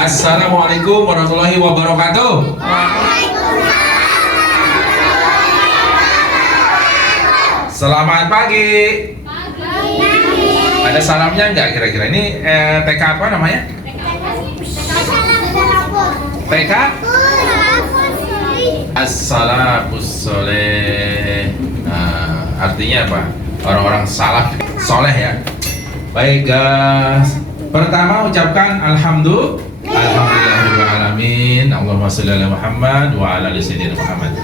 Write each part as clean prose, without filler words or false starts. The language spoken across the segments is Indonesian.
Assalamualaikum warahmatullahi wabarakatuh. Selamat pagi. Ada salamnya nggak kira-kira? Ini TK apa namanya? TK As-salafus soleh. Artinya apa? Orang-orang salaf soleh ya. Baik guys. Pertama ucapkan Alhamdulillahirrahmanirrahim. Allahumma sholli ala Muhammad wa ala ali sayyidina Muhammad.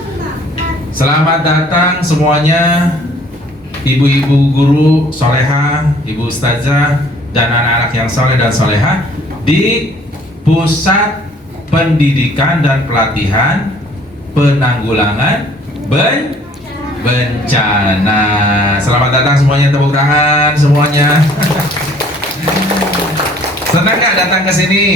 Selamat datang semuanya, ibu-ibu guru soleha, ibu ustazah, dan anak-anak yang soleh dan soleha di Pusat Pendidikan dan Pelatihan Penanggulangan Bencana. Selamat datang semuanya, tepuk tangan semuanya. Senang nggak datang ke sini?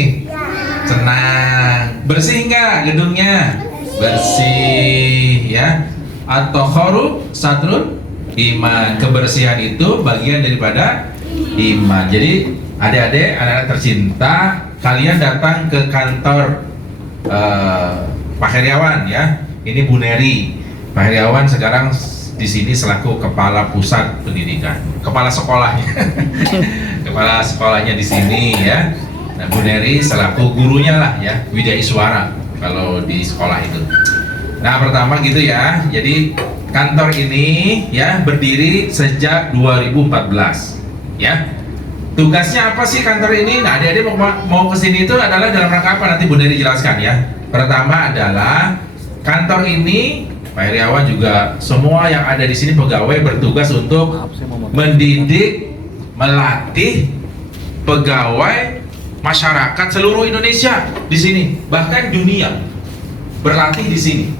Senang. Bersih nggak gedungnya? Bersih ya. At-tahharu satrul iman. Kebersihan itu bagian daripada iman. Jadi adik-adik, anak-anak tercinta, kalian datang ke kantor Pak Heriawan ya. Ini Bu Neri. Pak Heriawan sekarang di sini selaku kepala pusat pendidikan, kepala sekolahnya. Kepala sekolahnya di sini ya. Nah, Bu Neri selaku gurunya lah ya, Widya Iswara kalau di sekolah itu. Nah, pertama gitu ya. Jadi kantor ini ya berdiri sejak 2014 ya. Tugasnya apa sih kantor ini? Nah, adik-adik mau ke sini itu adalah dalam rangka apa? Nanti Bu Neri jelaskan ya. Pertama adalah kantor ini Pak Heriawan juga semua yang ada di sini pegawai bertugas untuk mendidik, melatih pegawai masyarakat seluruh Indonesia di sini, bahkan dunia berlatih di sini.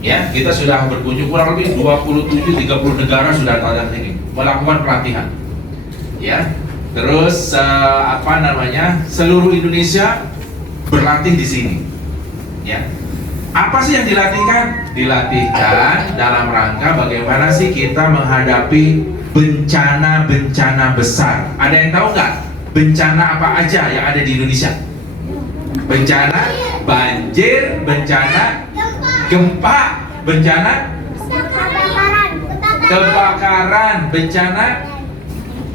Ya, kita sudah berkunjung kurang lebih 27-30 negara sudah ada ini melakukan pelatihan. Ya, terus seluruh Indonesia berlatih di sini. Ya, apa sih yang dilatihkan? Dilatihkan dalam rangka bagaimana sih kita menghadapi bencana-bencana besar. Ada yang tahu nggak bencana apa aja yang ada di Indonesia? Bencana banjir, bencana gempa, bencana kebakaran, bencana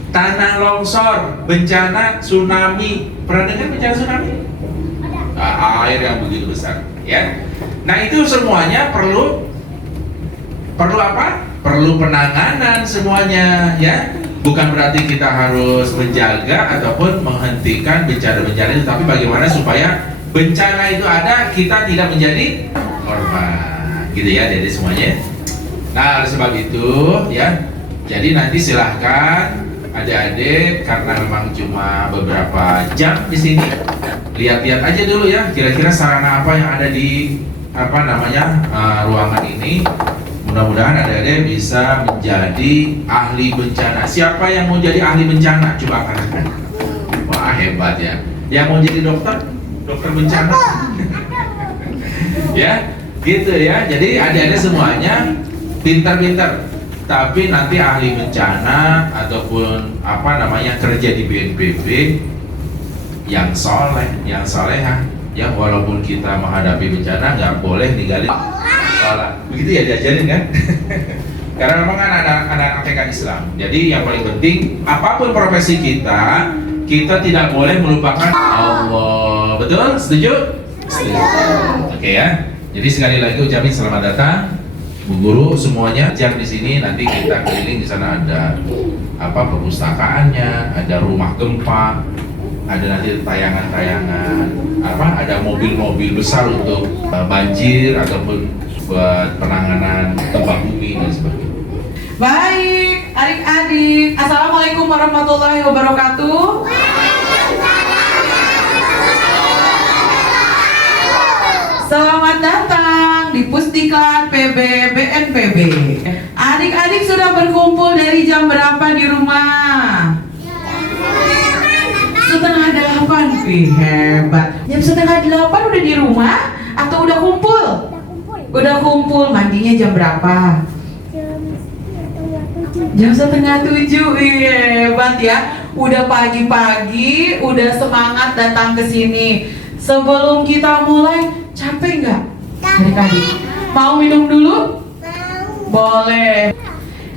tanah longsor, bencana tsunami. Pernah dengar bencana tsunami? Air yang begitu besar, ya. Nah, itu semuanya perlu apa? Perlu penanganan semuanya, ya. Bukan berarti kita harus menjaga ataupun menghentikan bencana-bencana itu, tapi bagaimana supaya bencana itu ada, kita tidak menjadi korban, gitu ya, jadi semuanya. Nah, oleh sebab itu, ya. Jadi nanti silahkan adik-adik, karena memang cuma beberapa jam di sini, lihat-lihat aja dulu ya, kira-kira sarana apa yang ada di ruangan ini. Mudah-mudahan adik-adik bisa menjadi ahli bencana. Siapa yang mau jadi ahli bencana? Coba angkat. Wah, hebat ya. Yang mau jadi dokter bencana. Ya, gitu ya. Jadi adik-adik semuanya pintar-pintar. Tapi nanti ahli bencana ataupun kerja di BNPB yang soleh, yang solehah, yang walaupun kita menghadapi bencana nggak boleh ninggalin sholat. Begitu ya diajarin kan? Karena memang kan ada hakikat Islam. Jadi yang paling penting apapun profesi kita tidak boleh melupakan Allah. Betul? Setuju? Setuju. Oke ya. Jadi sekali lagi ucapin selamat datang Bu Guru semuanya. Jam di sini nanti kita keliling, di sana ada perpustakaannya, ada rumah gempa, ada nanti tayangan-tayangan ada mobil-mobil besar untuk banjir ataupun buat penanganan gempa bumi dan sebagainya. Baik, adik-adik, assalamualaikum warahmatullahi wabarakatuh. Selamat datang di Pusdiklat PB BNPB. Adik-adik sudah berkumpul dari jam berapa di rumah? 7:30. Wih, hebat. Jam 7:30 udah di rumah atau udah kumpul? Udah kumpul. Mandinya jam berapa? Jam 6:30. Wih, hebat ya. Udah pagi-pagi, udah semangat datang ke sini. Sebelum kita mulai, capek nggak? Adik-adik, mau minum dulu? Boleh.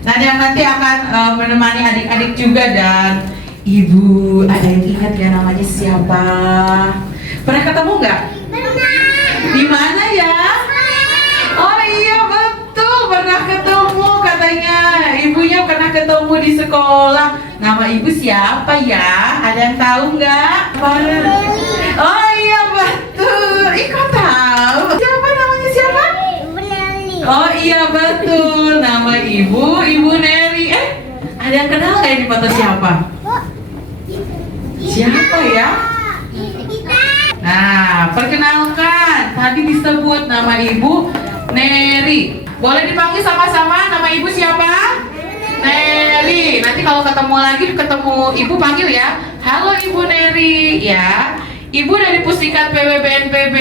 Nah, yang nanti akan menemani adik-adik juga dan ibu. Ada yang ingat ya namanya siapa? Pernah ketemu nggak? Di mana ya? Oh iya betul, pernah ketemu katanya. Ibunya pernah ketemu di sekolah. Nama ibu siapa ya? Ada yang tahu nggak? Oh iya betul. Ih kok tahu? Siapa namanya siapa? Oh iya betul. Nama Ibu Neri. Ada yang kenal nggak ini foto siapa? Siapa ya? Nah, perkenalkan, tadi disebut nama Ibu Neri. Boleh dipanggil sama-sama, nama Ibu siapa? Neri. Nanti kalau ketemu Ibu panggil ya. Halo Ibu Neri, ya. Ibu dari Pusdikat PB BNPB.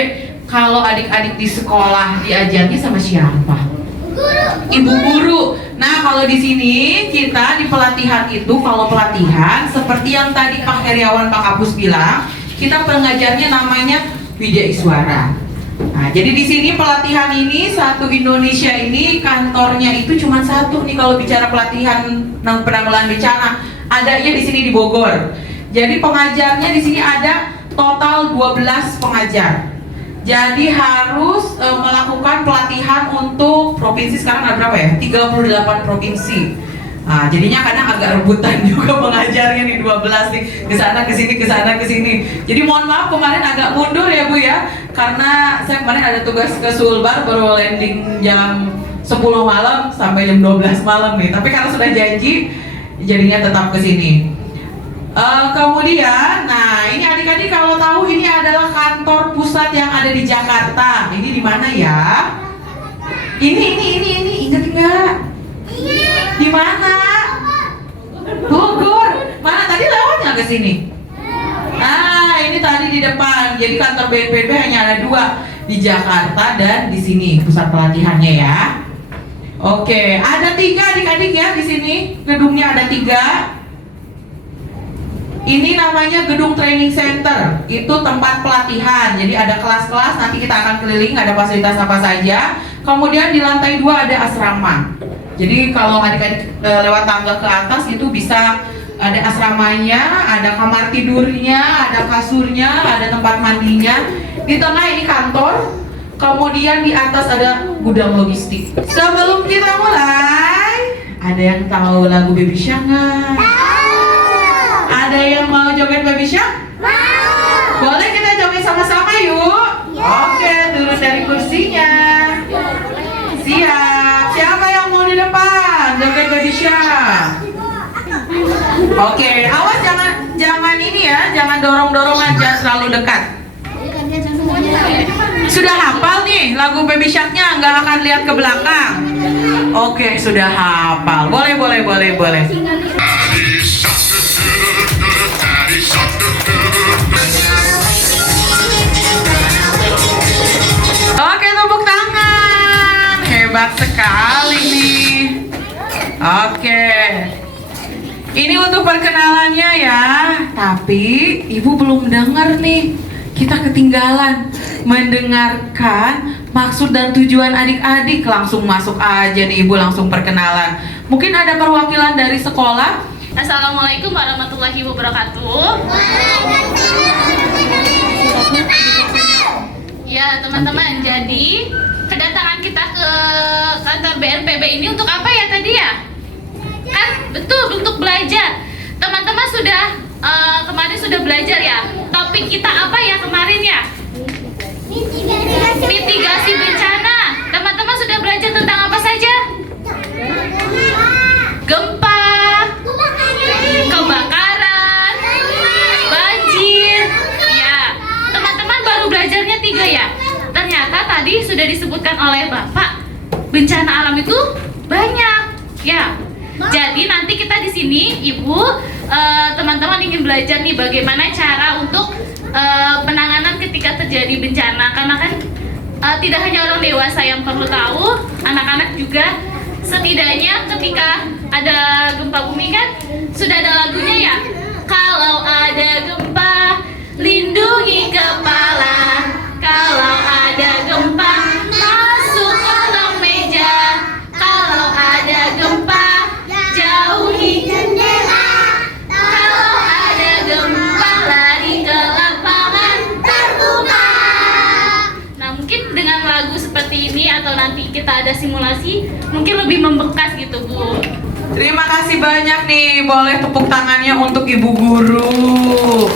Kalau adik-adik di sekolah diajarnya sama siapa? Ibu guru. Nah, kalau di sini kita di pelatihan itu, kalau pelatihan seperti yang tadi Pak Heriawan Pak Kapus bilang, kita pengajarnya namanya Widya Iswara. Nah, jadi di sini pelatihan ini satu Indonesia ini kantornya itu cuma satu nih kalau bicara pelatihan penanggulangan bencana. Adanya di sini di Bogor. Jadi pengajarnya di sini ada total 12 pengajar. Jadi harus melakukan pelatihan untuk provinsi, sekarang ada berapa ya? 38 provinsi. Nah, jadinya kadang agak rebutan juga pengajarnya nih 12 nih, ke sana ke sini ke sana ke sini. Jadi mohon maaf kemarin agak mundur ya Bu ya, karena saya kemarin ada tugas ke Sulbar, baru landing jam 10 malam sampai jam 12 malam nih. Tapi karena sudah janji, jadinya tetap ke sini. Kemudian, nah ini adik-adik kalau tahu ini adalah kantor pusat yang ada di Jakarta. Ini di mana ya? Ini ingat nggak? Di mana? Bogor. Mana tadi lewatnya ke sini? Nah, ini tadi di depan. Jadi kantor BNPB hanya ada 2 di Jakarta dan di sini pusat pelatihannya ya. Oke, ada 3 adik-adik ya di sini. Gedungnya ada 3. Ini namanya gedung training center. Itu tempat pelatihan. Jadi ada kelas-kelas. Nanti kita akan keliling. Ada fasilitas apa saja. Kemudian di lantai 2 ada asrama. Jadi kalau adik-adik lewat tangga ke atas itu bisa ada asramanya, ada kamar tidurnya, ada kasurnya, ada tempat mandinya. Di tengah ini kantor. Kemudian di atas ada gudang logistik. Sebelum kita mulai, ada yang tahu lagu Baby Shark nggak? Ada yang mau joget Baby Shark? Boleh kita joget sama-sama yuk? Oke, turun dari kursinya. Siap. Siapa yang mau di depan joget Baby Shark? Oke, awas jangan ini ya, jangan dorong-dorongan, jangan terlalu dekat. Sudah hafal nih lagu Baby Shark-nya, nggak akan lihat ke belakang. Oke, sudah hafal. Boleh. Oke, tepuk tangan. Hebat sekali nih. Oke. Ini untuk perkenalannya ya. Tapi Ibu belum dengar nih. Kita ketinggalan mendengarkan maksud dan tujuan adik-adik. Langsung masuk aja nih Ibu, langsung perkenalan. Mungkin ada perwakilan dari sekolah. Assalamualaikum warahmatullahi wabarakatuh. Ya teman-teman, jadi kedatangan kita ke kantor BNPB ini untuk apa ya tadi ya? Betul, untuk belajar. Teman-teman sudah kemarin sudah belajar ya. Topik kita apa ya kemarin ya? Mitigasi bencana. Teman-teman sudah belajar tentang apa saja? Gempa, kebakaran, banjir. Ya, teman-teman baru belajarnya 3 ya. Ternyata tadi sudah disebutkan oleh Bapak, bencana alam itu banyak. Ya. Jadi nanti kita di sini, Ibu, teman-teman ingin belajar nih bagaimana cara untuk penanganan ketika terjadi bencana. Karena kan tidak hanya orang dewasa yang perlu tahu, anak-anak juga. Setidaknya ketika ada gempa bumi kan sudah ada lagunya ya. Kalau ada gempa lindungi kepala. Kalau ada gempa, masuk kolong meja. Kalau ada gempa, jauhi jendela. Kalau ada gempa, lari ke lapangan terbuka. Nah, mungkin dengan lagu seperti ini atau nanti kita ada simulasi, mungkin lebih membekas gitu, Bu. Terima kasih banyak nih, boleh tepuk tangannya untuk Ibu Guru.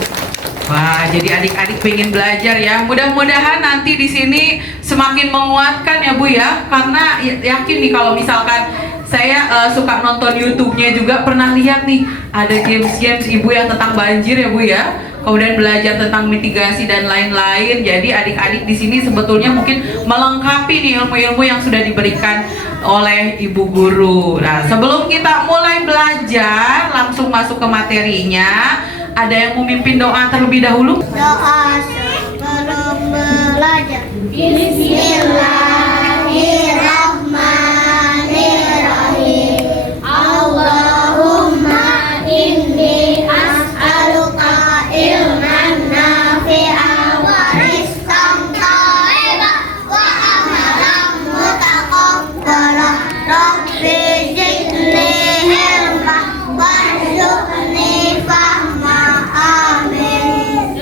Wah, jadi adik-adik pengen belajar ya. Mudah-mudahan nanti di sini semakin menguatkan ya Bu ya. Karena yakin nih kalau misalkan saya suka nonton YouTube-nya juga, pernah lihat nih ada games-games Ibu yang tentang banjir ya Bu ya. Kemudian belajar tentang mitigasi dan lain-lain. Jadi adik-adik di sini sebetulnya mungkin melengkapi nih ilmu-ilmu yang sudah diberikan oleh Ibu Guru. Nah, sebelum kita mulai belajar, langsung masuk ke materinya, ada yang mau mimpin doa terlebih dahulu? Doa sebelum belajar. Bismillahirrahmanirrahim. Allahumma inni as'aluka ilman nafi'a wa rizqan thayyiban wa amalan mutaqabbala. Rabbi zidni ilma warzuqni fahma. Amin.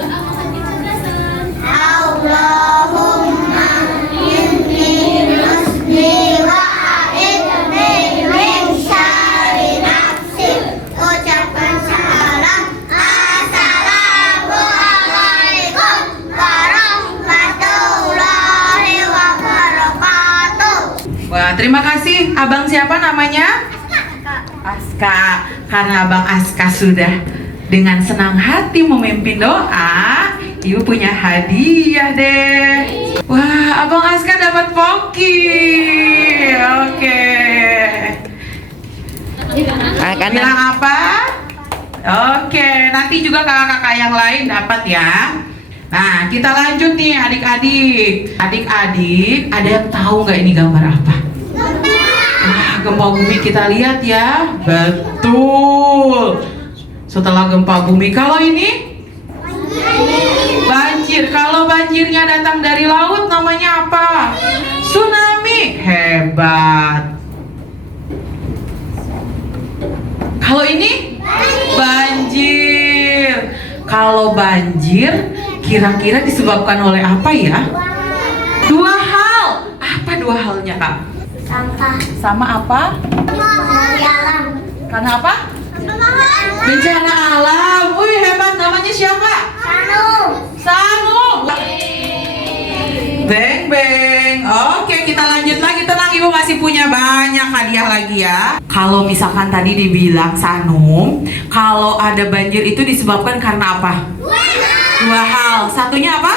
Allahumma inni husni wa a'idni min syarri nafsi. Ucapkan salam. Assalamualaikum warahmatullahi wabarakatuh. Wah, terima kasih. Abang siapa namanya? Aska. Karena Abang Aska sudah dengan senang hati memimpin doa, Ibu punya hadiah deh. Wah, Abang Aska dapat Poki. Oke. Bilang apa? Oke, nanti juga kakak-kakak yang lain dapat ya. Nah, kita lanjut nih adik-adik. Adik-adik, ada yang tahu nggak ini gambar apa? Wah, gempa bumi kita lihat ya. Betul. Setelah gempa bumi, kalau ini banjir. Kalau banjirnya datang dari laut namanya apa? Tsunami. Hebat. Kalau ini banjir. Kalau banjir kira-kira disebabkan oleh apa ya? Dua hal. Apa dua halnya, Kak? Sampah. Sama apa? Dari alam. Karena apa? Bencana alam. Wih, hebat. Namanya siapa? Sanu. Beng beng. Oke, kita lanjut lagi. Tenang, Ibu masih punya banyak hadiah lagi ya. Kalau misalkan tadi dibilang Sanum, kalau ada banjir itu disebabkan karena apa? Dua hal. Satunya apa?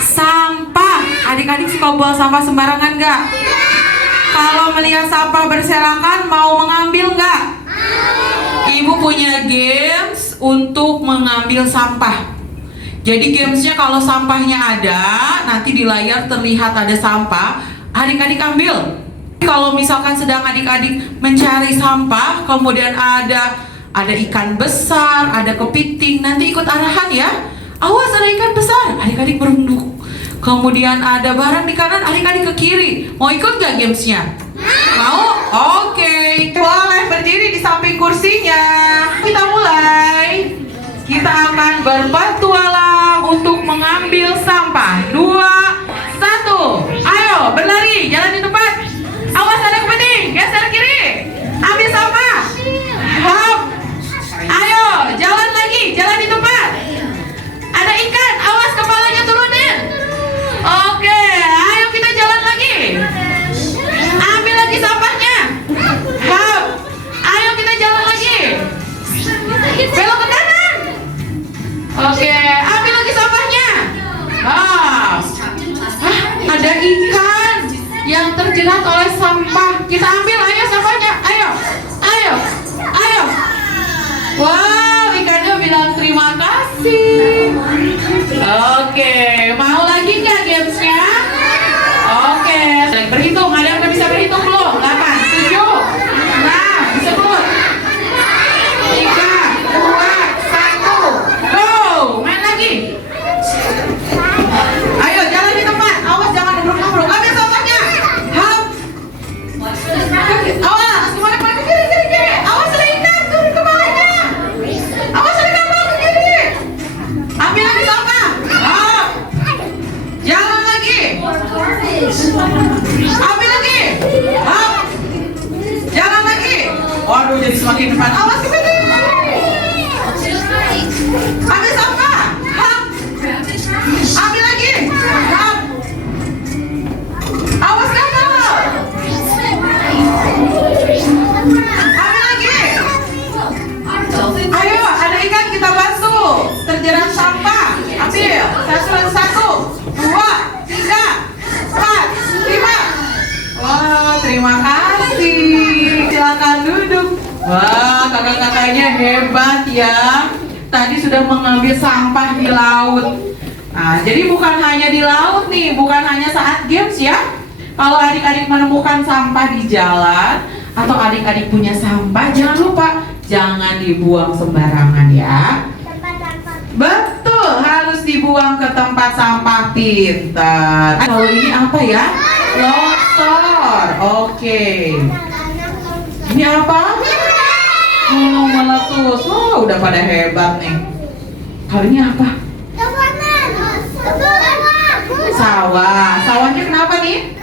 Sampah. Adik-adik suka buang sampah sembarangan nggak? Kalau melihat sampah berserakan, mau mengambil nggak? Ibu punya games untuk mengambil sampah. Jadi gamesnya kalau sampahnya ada, nanti di layar terlihat ada sampah, adik-adik ambil. Kalau misalkan sedang adik-adik mencari sampah, kemudian ada ikan besar, ada kepiting, nanti ikut arahan ya. Awas ada ikan besar, adik-adik merunduk. Kemudian ada barang di kanan, adik-adik ke kiri. Mau ikut gak gamesnya? Mau? Oke. Boleh berdiri di samping kursinya. Kita mulai. Kita akan berpetualang untuk mengambil sampah. 2, 1. Ayo berlari, jalan di tempat. Awas ada kepiting, geser kiri. Ambil sampah. Hop. Ayo, jalan lagi, jalan di tempat. Ada ikan, awas kepalanya turunin. Oke, ayo kita jalan lagi. Ambil lagi sampahnya. Hop. Ayo kita jalan lagi. Belok ke kanan. Oke, ambil lagi sampahnya. Ada ikan yang terjerat oleh sampah. Kita ambil, ayo sampahnya. Ayo, ayo, ayo. Wow, ikannya bilang terima kasih. Oke, mau lagi nggak gamesnya? Oke, berhitung. Ada yang udah bisa berhitung belum? 8, 7, 6, disebut. 3, 2, 1, go. Main lagi. Waduh, jadi semakin depan. Awas ini. Ambil sampah. Hap. Ambil lagi. Hap. Awas gagal. Ambil lagi. Ayo, ada ikan kita basuh. Terjerat sampah. Ambil. Satu, 2, 3, 4, 5. Wah, terima kasih. Silakan duduk. Wah, kakak-kakaknya hebat ya. Tadi sudah mengambil sampah di laut. Nah, jadi bukan hanya di laut nih, bukan hanya saat games ya. Kalau adik-adik menemukan sampah di jalan atau adik-adik punya sampah, jangan lupa jangan dibuang sembarangan ya. Betul, harus dibuang ke tempat sampah. Pintar. Kalau ini apa ya? Longsor. Oke. Ini apa? Meletus. Wah, udah pada hebat nih. Kalau ini apa? Sawah. Sawahnya kenapa nih?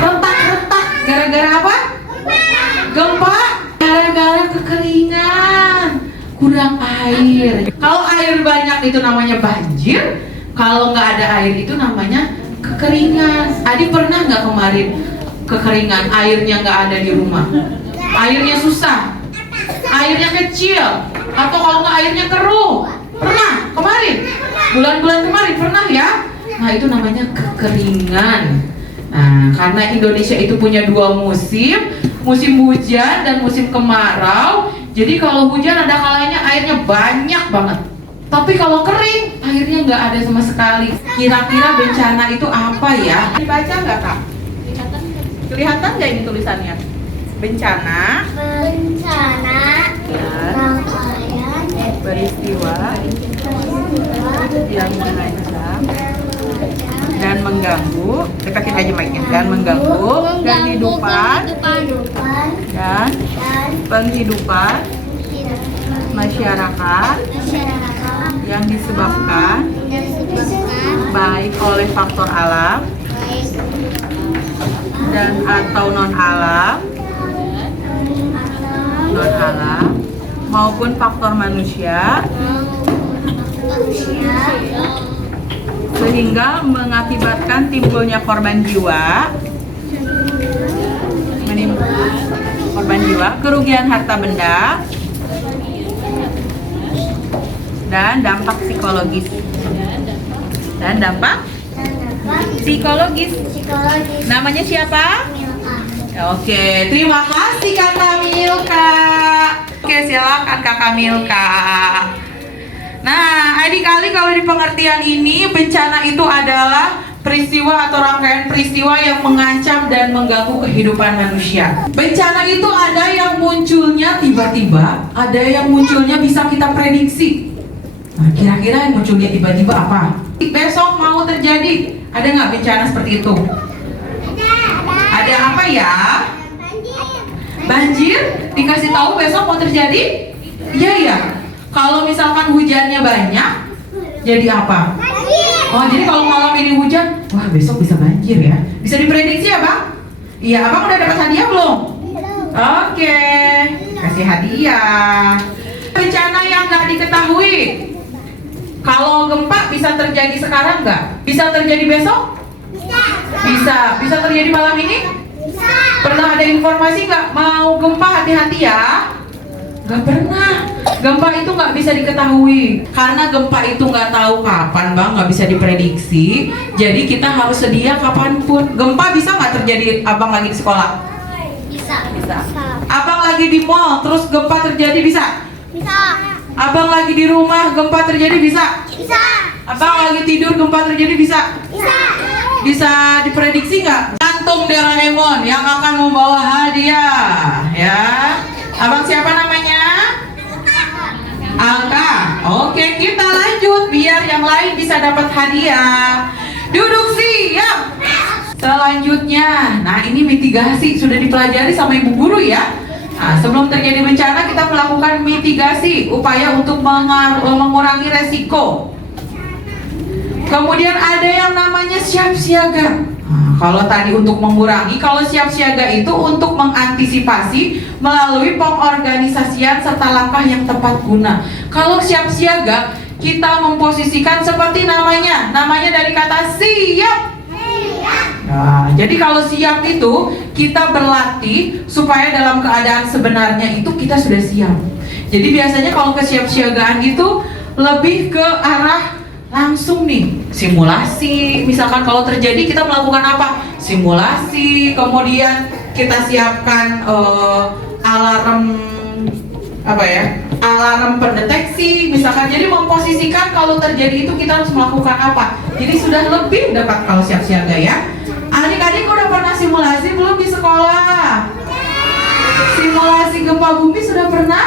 Retak-retak. Gara-gara apa? Gempa. Gara-gara kekeringan. Kurang air. Kalau air banyak itu namanya banjir. Kalau nggak ada air itu namanya kekeringan. Adik pernah nggak kemarin kekeringan, airnya nggak ada di rumah? Airnya susah, airnya kecil, atau kalau nggak airnya keruh. Pernah kemarin? Bulan-bulan kemarin pernah ya? Nah, itu namanya kekeringan. Nah, karena Indonesia itu punya 2 musim, musim hujan dan musim kemarau. Jadi kalau hujan ada kalanya airnya banyak banget. Tapi kalau kering, airnya nggak ada sama sekali. Kira-kira bencana itu apa ya? Dibaca nggak, Kak? Kelihatan nggak ini tulisannya? Bencana. Bencana. Dan peristiwa yang mengancam dan mengganggu. Dekatin aja mic-nya. Dan mengganggu kehidupan dan penghidupan masyarakat yang disebabkan baik oleh faktor alam dan atau non alam maupun faktor manusia sehingga mengakibatkan timbulnya korban jiwa, kerugian harta benda, dan dampak psikologis. Namanya siapa? Oke, terima kasih Kakak Milka. Oke, silakan Kakak Milka. Nah, adik-adik, kalau di pengertian ini, bencana itu adalah peristiwa atau rangkaian peristiwa yang mengancam dan mengganggu kehidupan manusia. Bencana itu ada yang munculnya tiba-tiba, ada yang munculnya bisa kita prediksi. Nah, kira-kira yang munculnya tiba-tiba apa? Besok mau terjadi, ada nggak bencana seperti itu? Ada apa ya? Banjir. Dikasih tahu besok mau terjadi? Iya ya. Kalau misalkan hujannya banyak, jadi apa? Oh, jadi kalau malam ini hujan, wah besok bisa banjir ya. Bisa diprediksi ya, Bang? Iya, Abang udah dapat hadiah belum? Oke, kasih hadiah. Bencana yang nggak diketahui. Kalau gempa bisa terjadi sekarang nggak? Bisa terjadi besok? Bisa. Bisa terjadi malam ini? Pernah ada informasi nggak mau gempa hati-hati ya? Nggak pernah. Gempa itu nggak bisa diketahui. Karena gempa itu nggak tahu kapan, Bang, nggak bisa diprediksi. Jadi kita harus sedia kapanpun. Gempa bisa nggak terjadi Abang lagi di sekolah? Bisa. Abang lagi di mall, terus gempa terjadi bisa? Abang lagi di rumah, gempa terjadi bisa? Abang lagi tidur, gempa terjadi bisa? Bisa diprediksi nggak? Gantung Doraemon yang akan membawa hadiah, ya. Abang siapa namanya? Alka. Oke, kita lanjut biar yang lain bisa dapat hadiah. Duduk siap. Selanjutnya, nah ini mitigasi sudah dipelajari sama ibu guru ya. Nah, sebelum terjadi bencana kita melakukan mitigasi, upaya untuk mengurangi resiko. Kemudian ada yang namanya siap siaga. Nah, kalau tadi untuk mengurangi, kalau siap siaga itu untuk mengantisipasi melalui pengorganisasian serta langkah yang tepat guna. Kalau siap siaga, kita memposisikan seperti namanya dari kata siap. Nah, jadi kalau siap itu kita berlatih supaya dalam keadaan sebenarnya itu kita sudah siap. Jadi biasanya kalau kesiapsiagaan itu lebih ke arah langsung nih simulasi. Misalkan kalau terjadi kita melakukan apa? Simulasi, kemudian kita siapkan alarm alarm pendeteksi misalkan. Jadi memposisikan kalau terjadi itu kita harus melakukan apa. Jadi sudah lebih dapat kalau siap siaga ya. Adik-adik udah pernah simulasi belum di sekolah? Simulasi gempa bumi sudah pernah?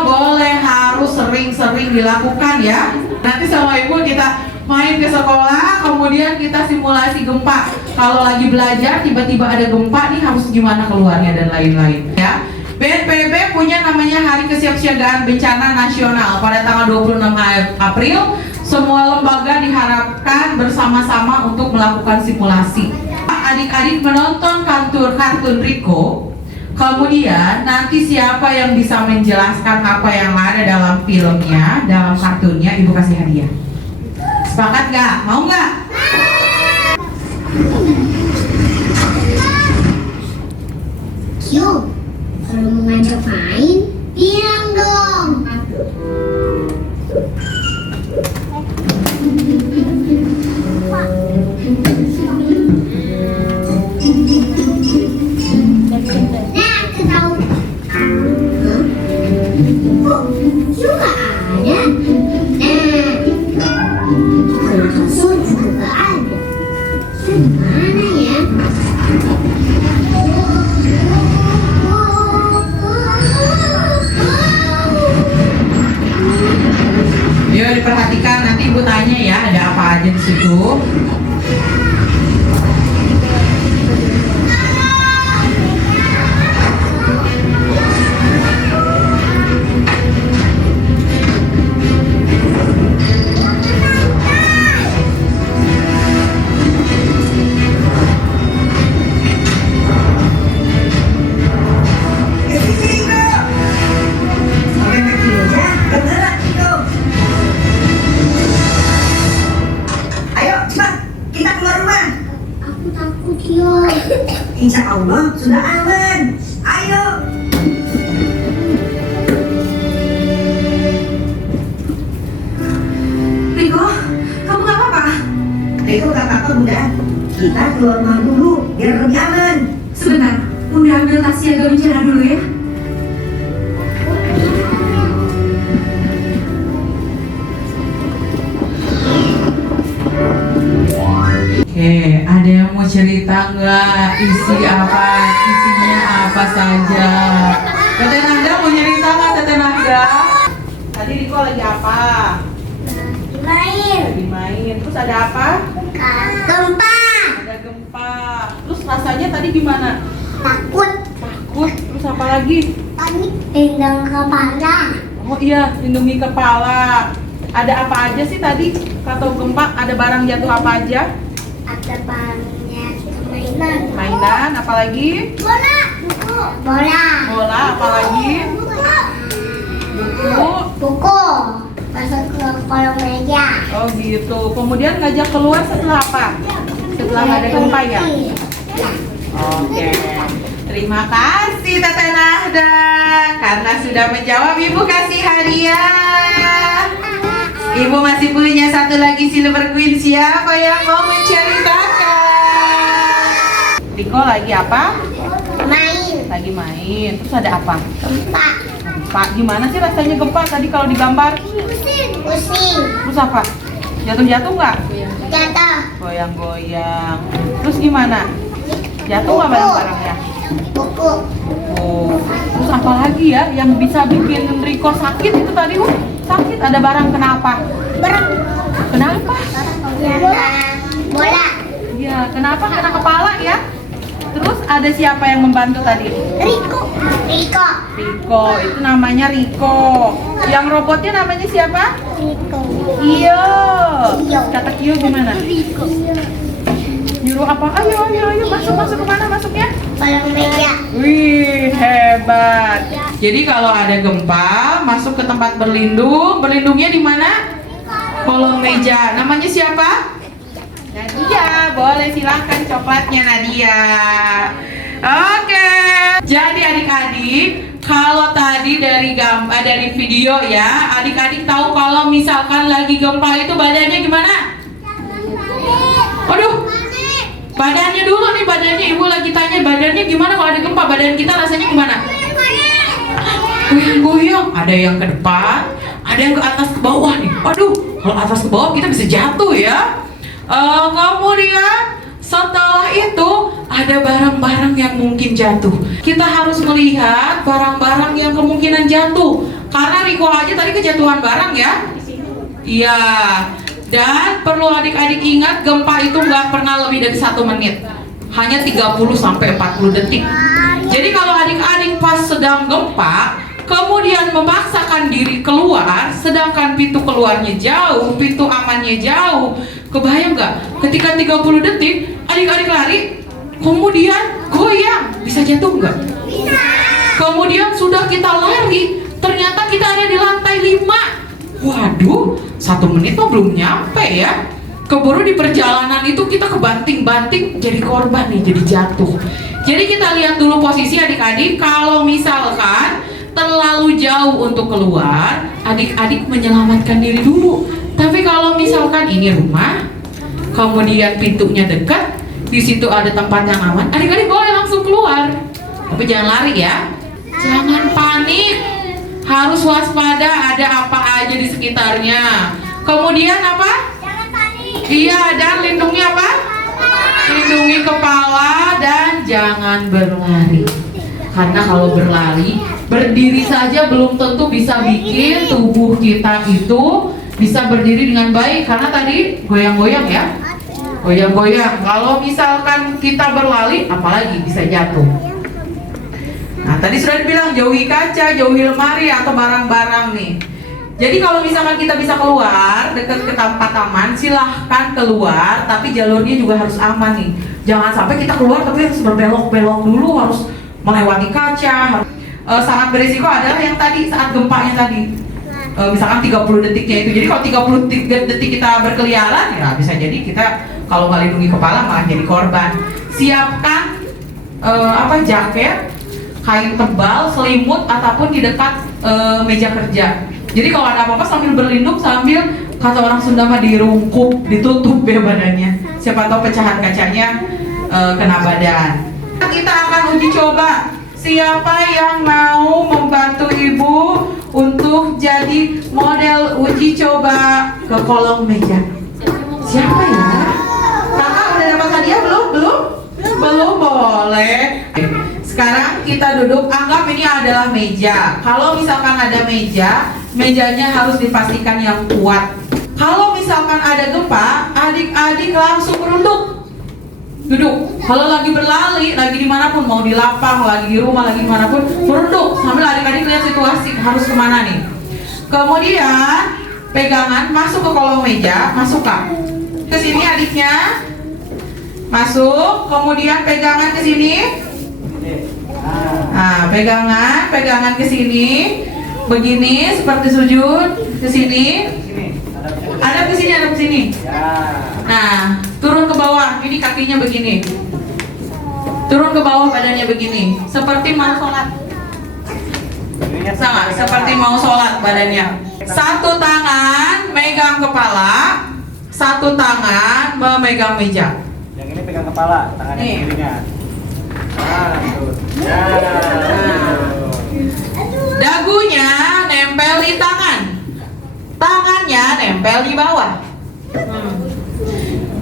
Boleh, harus sering-sering dilakukan ya. Nanti sama ibu kita main ke sekolah, kemudian kita simulasi gempa. Kalau lagi belajar tiba-tiba ada gempa nih harus gimana keluarnya dan lain-lain ya. BNPB punya namanya Hari Kesiapsiagaan Bencana Nasional pada tanggal 26 April. Semua lembaga diharapkan bersama-sama untuk melakukan simulasi. Adik-adik menonton kartun Rico. Kemudian nanti siapa yang bisa menjelaskan apa yang ada dalam filmnya, dalam kartunnya, ibu kasih hadiah. Sepakat nggak? Mau nggak? Yuk, kalau mau ngajak main, bilang dong. Nah, ketahu. Kok juga ada? Nah, kalau kasur juga ada. Mana ya? Yuk diperhatikan, nanti ibu tanya ya ada apa aja di situ. Insya Allah sudah aman. Ayo. Riko, kamu gak apa-apa? Itu gak apa-apa bunda. Kita keluar rumah dulu biar lebih aman. Sebentar, Bunda ambil tas siaga bencana dulu ya. Oke, ada yang mau cerita nggak? Isinya apa saja? Teteh Nanda mau cerita nggak, Teteh Nanda? Tadi Riko lagi apa? Main. Lagi main. Terus ada apa? Gempa. Ada gempa. Terus rasanya tadi gimana? Takut. Takut. Terus apa lagi? Panik. Pinggang kepala. Oh iya, lindungi kepala. Ada apa aja sih tadi? Kata gempa, ada barang jatuh apa aja? Ada banyak mainan. Mainan, apalagi? Bola. Buku. Bola. Bola, apalagi? Buku. Buku. Masuk ke kolong meja. Oh gitu. Kemudian ngajak keluar setelah apa? Setelah ada gempa ya? Oke. Terima kasih Teteh Nahda karena sudah menjawab. Ibu kasih hadiah. Ibu masih punya satu lagi Silver Queen. Siapa yang mau menceritakan? Riko lagi apa? Main. Lagi main. Terus ada apa? Gempa. Gempa. Gimana sih rasanya gempa tadi kalau digambar? Pusing. Terus apa? Jatuh-jatuh nggak? Jatuh. Goyang-goyang. Terus gimana? Jatuh nggak barang-barangnya? Buku. Oh. Terus apa lagi ya yang bisa bikin Riko sakit itu tadi? Sakit, ada barang kenapa? Berat. Kenapa? Bola. Ya, kenapa? Kena kepala ya? Terus ada siapa yang membantu tadi? Riko. Riko. Riko, itu namanya Riko. Yang robotnya namanya siapa? Riko. Iyo. Iyo. Kata Iyo gimana? Riko. Ayo apa? Ayo masuk kemana masuknya? Kolong meja. Wih, hebat. Jadi kalau ada gempa, masuk ke tempat berlindung. Berlindungnya di mana? Kolong meja. Namanya siapa? Nadia. Boleh silakan coklatnya Nadia. Oke. Jadi adik-adik, kalau tadi dari video ya, adik-adik tahu kalau misalkan lagi gempa itu badannya gimana? Aduh. Badannya dulu nih, badannya ibu lagi tanya badannya gimana kalau ada gempa, badan kita rasanya gimana? Goyang-goyang, ada yang ke depan, ada yang ke atas ke bawah nih. Aduh, kalau atas ke bawah kita bisa jatuh ya. Kemudian setelah itu ada barang-barang yang mungkin jatuh. Kita harus melihat barang-barang yang kemungkinan jatuh. Karena Riko aja tadi kejatuhan barang ya. Iya. Dan perlu adik-adik ingat, gempa itu nggak pernah lebih dari 1 menit, hanya 30 sampai 40 detik. Jadi kalau adik-adik pas sedang gempa, kemudian memaksakan diri keluar, sedangkan pintu keluarnya jauh, pintu amannya jauh, kebayang nggak? Ketika 30 detik, adik-adik lari, kemudian goyang, bisa jatuh nggak? Bisa. Kemudian sudah kita lari, ternyata kita ada di lantai 5. Waduh, 1 menit mah belum nyampe ya. Keburu di perjalanan itu kita kebanting-banting, jadi korban nih, jadi jatuh. Jadi kita lihat dulu posisi adik-adik. Kalau misalkan terlalu jauh untuk keluar, adik-adik menyelamatkan diri dulu. Tapi kalau misalkan ini rumah, kemudian pintunya dekat, di situ ada tempat yang aman, adik-adik boleh langsung keluar. Tapi jangan lari ya, jangan panik. Harus waspada, ada apa aja di sekitarnya. Kemudian apa? Jangan panik. Iya, dan lindungi apa? Lindungi kepala dan jangan berlari. Karena kalau berlari, berdiri saja belum tentu bisa bikin tubuh kita itu bisa berdiri dengan baik. Karena tadi goyang-goyang ya. Goyang-goyang. Kalau misalkan kita berlari, apalagi bisa jatuh. Nah, tadi sudah dibilang jauhi kaca, jauhi lemari atau barang-barang nih. Jadi kalau misalkan kita bisa keluar dekat ke tempat aman, silahkan keluar, tapi jalurnya juga harus aman nih. Jangan sampai kita keluar tapi harus berbelok-belok dulu, harus melewati kaca. Sangat berisiko adalah yang tadi saat gempanya tadi. Misalkan 30 detiknya itu. Jadi kalau 30 detik kita berkeliaran, ya bisa jadi kita kalau nggak lindungi kepala malah jadi korban. Siapkan jaket, kain tebal, selimut, ataupun di dekat meja kerja. Jadi kalau ada apa-apa sambil berlindung, sambil kata orang Sunda mah dirungkup, ditutup ya badannya. Siapa tahu pecahan kacanya kena badan. Kita akan uji coba. Siapa yang mau membantu ibu untuk jadi model uji coba ke kolong meja? Siapa ya? Kakak udah dapat hadiah belum? Belum boleh. Sekarang kita duduk, anggap ini adalah meja. Kalau misalkan ada meja, mejanya harus dipastikan yang kuat. Kalau misalkan ada gempa, adik-adik langsung merunduk. Duduk. Kalau lagi berlari, lagi dimanapun, mau di lapang, lagi di rumah, lagi dimanapun, merunduk. Sambil adik-adik lihat situasi, harus kemana nih. Kemudian, pegangan, masuk ke kolong meja, masuk Kak. Ke sini adiknya. Masuk, kemudian pegangan ke sini. Nah, pegangan ke sini, begini seperti sujud ke sini. Ada ke sini. Nah, turun ke bawah. Ini kakinya begini. Turun ke bawah, badannya begini, seperti mau sholat. Sama, seperti mau sholat badannya. Satu tangan megang kepala, satu tangan memegang meja. Yang ini pegang kepala, tangannya Nih. kirinya. Dagunya nempel di tangan, tangannya nempel di bawah.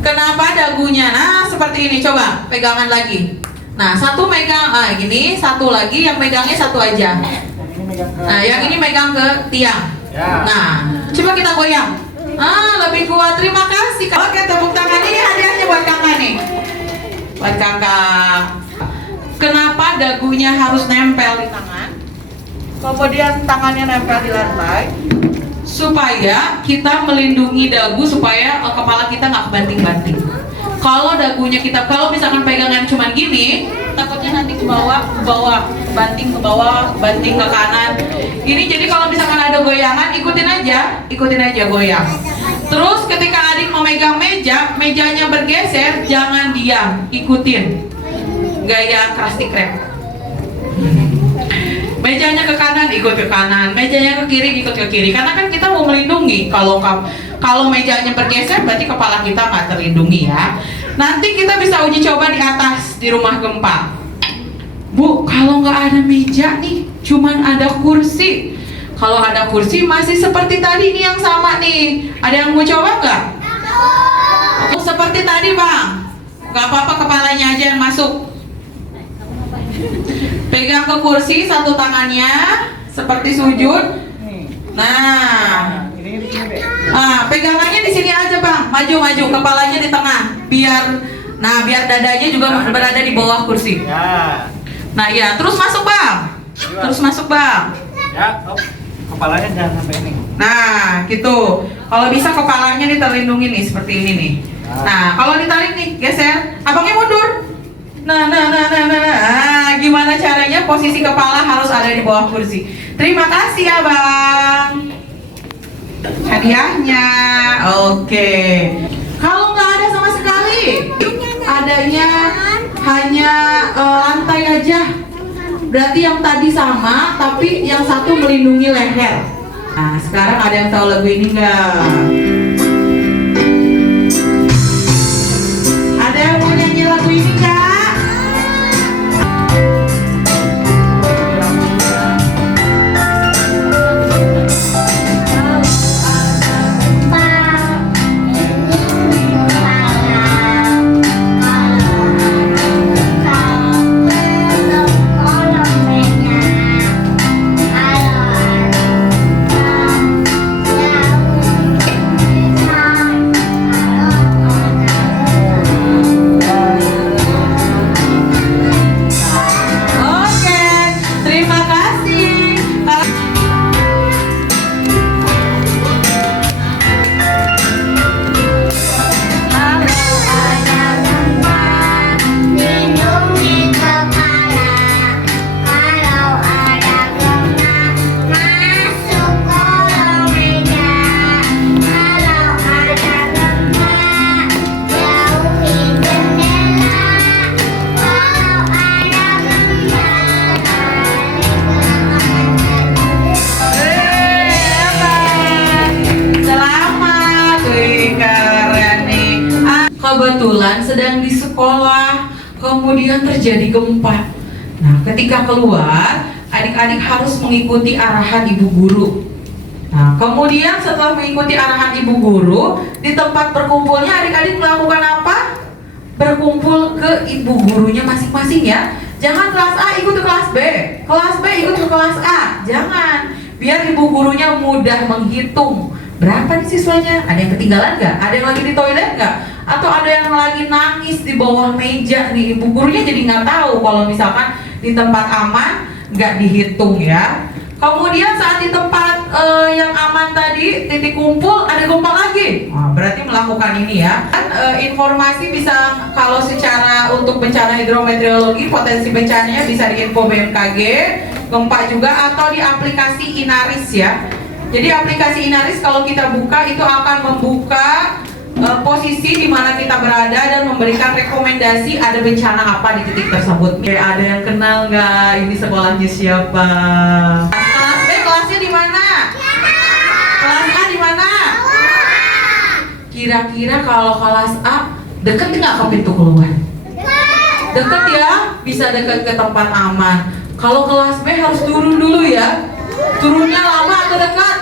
Kenapa dagunya? Nah, seperti ini. Coba pegangan lagi. Nah, satu megang, gini, satu lagi yang megangnya satu aja. Nah, yang ini megang ke tiang. Nah, coba kita goyang. Lebih kuat. Terima kasih. Oke, tepuk tangan. Ini hadiahnya buat kakak nih. Buat kakak. Kenapa dagunya harus nempel di tangan? Kemudian tangannya nempel di lantai. Supaya kita melindungi dagu, supaya kepala kita nggak kebanting-banting. Kalau dagunya kita, kalau misalkan pegangan cuman gini, takutnya nanti ke bawah, banting ke bawah, banting ke kanan. Ini jadi kalau misalkan ada goyangan, ikutin aja goyang. Terus ketika adik memegang meja, mejanya bergeser, jangan diam, ikutin gaya Krusty Krab. Mejanya ke kanan, ikut ke kanan. Mejanya ke kiri, ikut ke kiri. Karena kan kita mau melindungi. Kalau mejanya bergeser, berarti kepala kita nggak terlindungi ya. Nanti kita bisa uji coba di atas di rumah gempa. Bu, kalau nggak ada meja nih, cuman ada kursi. Kalau ada kursi masih seperti tadi nih yang sama nih. Ada yang mau coba nggak? Oh, seperti tadi bang. Nggak apa-apa, kepalanya aja yang masuk. Pegang ke kursi satu tangannya seperti sujud. Nah, pegangannya di sini aja bang. Maju, kepalanya di tengah. Biar dadanya juga berada di bawah kursi. Nah ya, terus masuk bang. Ya, kepalanya jangan sampai ini. Nah, gitu. Kalau bisa kepalanya nih terlindungi nih seperti ini nih. Nah, kalau ditarik nih, geser. Abangnya mundur. Nah. Gimana caranya? Posisi kepala harus ada di bawah kursi. Terima kasih ya bang. Hadiahnya, oke. Kalau nggak ada sama sekali, adanya hanya lantai aja. Berarti yang tadi sama, tapi yang satu melindungi leher. Nah, sekarang ada yang tahu lagu ini nggak? Ada yang mau nyanyi lagu ini nggak? Kebetulan sedang di sekolah, kemudian terjadi gempa. Nah, ketika keluar, adik-adik harus mengikuti arahan ibu guru. Nah, kemudian setelah mengikuti arahan ibu guru, di tempat berkumpulnya adik-adik melakukan apa? Berkumpul ke ibu gurunya masing-masing ya. Jangan kelas A ikut ke kelas B, kelas B ikut ke kelas A. Jangan, biar ibu gurunya mudah menghitung. Berapa nih siswanya? Ada yang ketinggalan nggak? Ada yang lagi di toilet nggak? Atau ada yang lagi nangis di bawah meja nih? Ibu gurunya jadi nggak tahu kalau misalkan di tempat aman nggak dihitung ya. Kemudian saat di tempat yang aman tadi, titik kumpul, ada gempa lagi. Berarti melakukan ini ya. Dan, informasi bisa kalau secara untuk bencana hidrometeorologi, potensi bencananya bisa di info BMKG, gempa juga, atau di aplikasi Inaris ya. Jadi aplikasi Inaris kalau kita buka itu akan membuka posisi di mana kita berada dan memberikan rekomendasi ada bencana apa di titik tersebut. Ada yang kenal nggak ini sekolahnya siapa? Kelas B kelasnya di mana? Kelas A di mana? Kira-kira kalau kelas A deket nggak ke pintu keluar? Deket ya, bisa deket ke tempat aman. Kalau kelas B harus turun dulu ya. Turunnya lama atau dekat?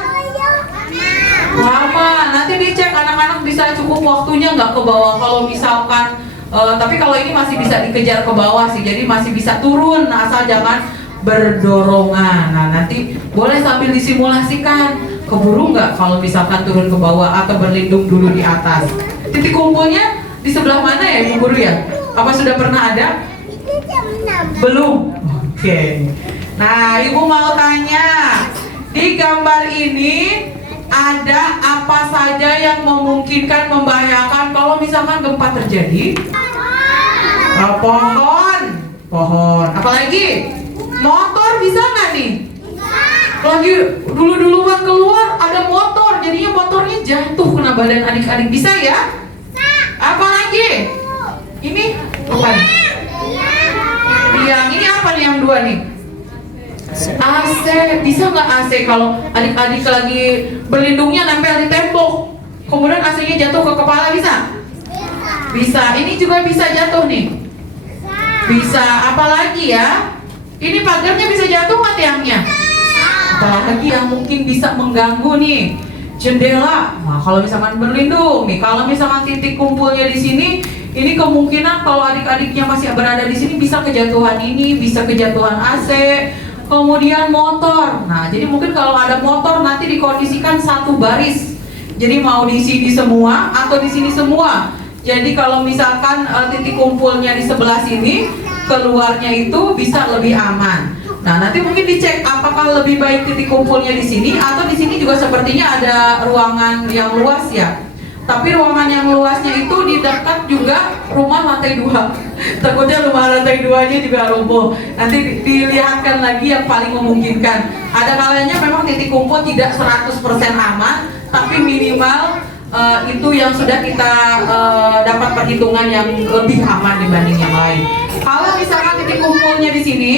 Lama. Nanti dicek anak-anak bisa cukup waktunya nggak ke bawah. Kalau misalkan, tapi kalau ini masih bisa dikejar ke bawah sih. Jadi masih bisa turun, asal jangan berdorongan. Nah nanti boleh sambil disimulasikan. Keburu nggak kalau misalkan turun ke bawah atau berlindung dulu di atas. Titik kumpulnya di sebelah mana ya Ibu Guru ya? Apa sudah pernah ada? Belum? Oke. Nah, Ibu mau tanya, di gambar ini ada apa saja yang memungkinkan membahayakan kalau misalkan gempa terjadi? Pohon. Apalagi? Motor bisa nggak nih? Lagi duluan keluar ada motor, jadinya motornya jatuh kena badan adik-adik, bisa ya? Apalagi? Ini apa nih? Tiang, ini apa nih yang dua nih? AC, bisa nggak AC kalau adik-adik lagi berlindungnya nempel di tembok, kemudian AC-nya jatuh ke kepala, bisa? Bisa, ini juga bisa jatuh nih. Bisa, apalagi ya? Ini pagarnya bisa jatuh nggak tiangnya? Apalagi yang mungkin bisa mengganggu nih? Jendela. Nah, kalau misalkan berlindung nih, kalau misalkan titik kumpulnya di sini, ini kemungkinan kalau adik-adiknya masih berada di sini bisa kejatuhan ini, bisa kejatuhan AC, kemudian motor. Nah, jadi mungkin kalau ada motor nanti dikondisikan satu baris. Jadi mau di sini semua atau di sini semua. Jadi kalau misalkan titik kumpulnya di sebelah sini, keluarnya itu bisa lebih aman. Nah, nanti mungkin dicek apakah lebih baik titik kumpulnya di sini atau di sini juga sepertinya ada ruangan yang luas ya. Tapi ruangan yang luasnya itu di dekat juga rumah lantai 2. Takutnya rumah lantai 2-nya juga roboh. Nanti dilihatkan lagi yang paling memungkinkan. Ada kalanya memang titik kumpul tidak 100% aman, tapi minimal itu yang sudah kita dapat perhitungan yang lebih aman dibanding yang lain. Kalau misalkan titik kumpulnya di sini,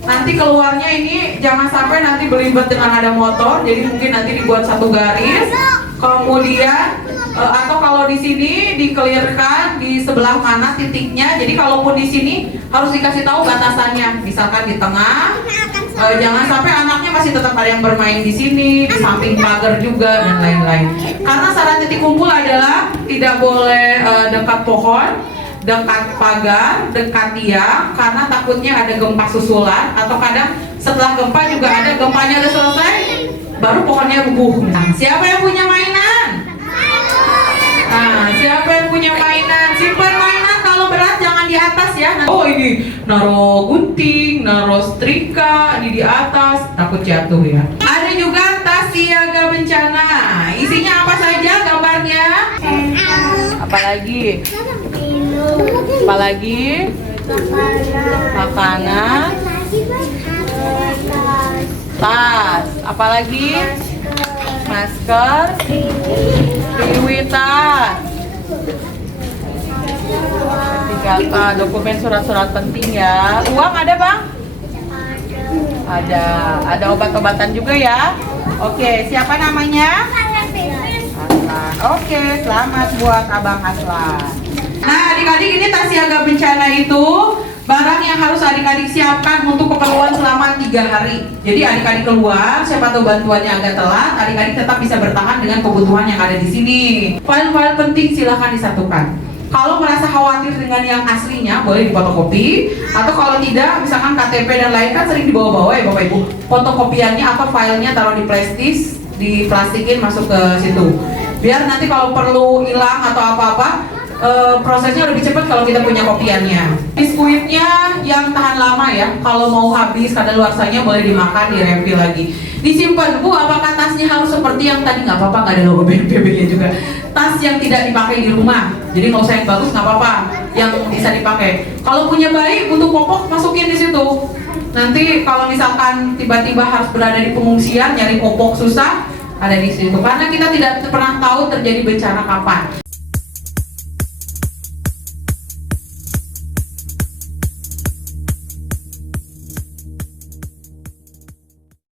nanti keluarnya ini jangan sampai nanti berlibat dengan ada motor, jadi mungkin nanti dibuat satu garis, kemudian atau kalau di sini dikelirkan di sebelah mana titiknya. Jadi kalaupun di sini harus dikasih tahu batasannya, misalkan di tengah, jangan sampai anaknya masih tetap ada yang bermain di sini, di samping pagar juga dan lain-lain. Karena syarat titik kumpul adalah tidak boleh dekat pohon, dekat pagar, dekat tiang, karena takutnya ada gempa susulan atau kadang setelah gempa juga ada gempanya udah selesai baru pohonnya rubuh. Nah, siapa yang punya mainan? Nah, siapa yang punya mainan? Simpan mainan, kalau berat jangan di atas ya. Oh, ini naruh gunting, naruh setrika, ini di atas, takut jatuh ya. Ada juga tas siaga bencana. Isinya apa saja gambarnya? Apalagi? Makanan, tas, apalagi? Masker, piwitan, sertifikat, dokumen surat-surat penting ya. Uang ada bang? Ada obat-obatan juga ya. Oke, siapa namanya? Aslan. Oke, selamat buat Abang Aslan. Nah, adik-adik, ini tas siaga bencana itu barang yang harus adik-adik siapkan untuk keperluan selama 3 hari. Jadi adik-adik keluar, siapa tahu bantuannya agak telat, adik-adik tetap bisa bertahan dengan kebutuhan yang ada di sini. File-file penting silahkan disatukan. Kalau merasa khawatir dengan yang aslinya, boleh difotokopi. Atau kalau tidak, misalkan KTP dan lain kan sering dibawa-bawa ya Bapak Ibu. Fotokopiannya atau filenya taruh di plastis, diplastikin masuk ke situ. Biar nanti kalau perlu hilang atau apa-apa, prosesnya lebih cepat kalau kita punya kopiannya. Biskuitnya yang tahan lama ya. Kalau mau habis kadaluarsanya boleh dimakan, direfill lagi. Disimpan. Bu, apakah tasnya harus seperti yang tadi? Nggak apa-apa, nggak ada logo BNPB-nya juga. Tas yang tidak dipakai di rumah. Jadi nggak usah yang bagus, nggak apa-apa. Yang bisa dipakai. Kalau punya bayi untuk popok, masukin di situ. Nanti kalau misalkan tiba-tiba harus berada di pengungsian, nyari popok susah, ada di situ. Karena kita tidak pernah tahu terjadi bencana kapan.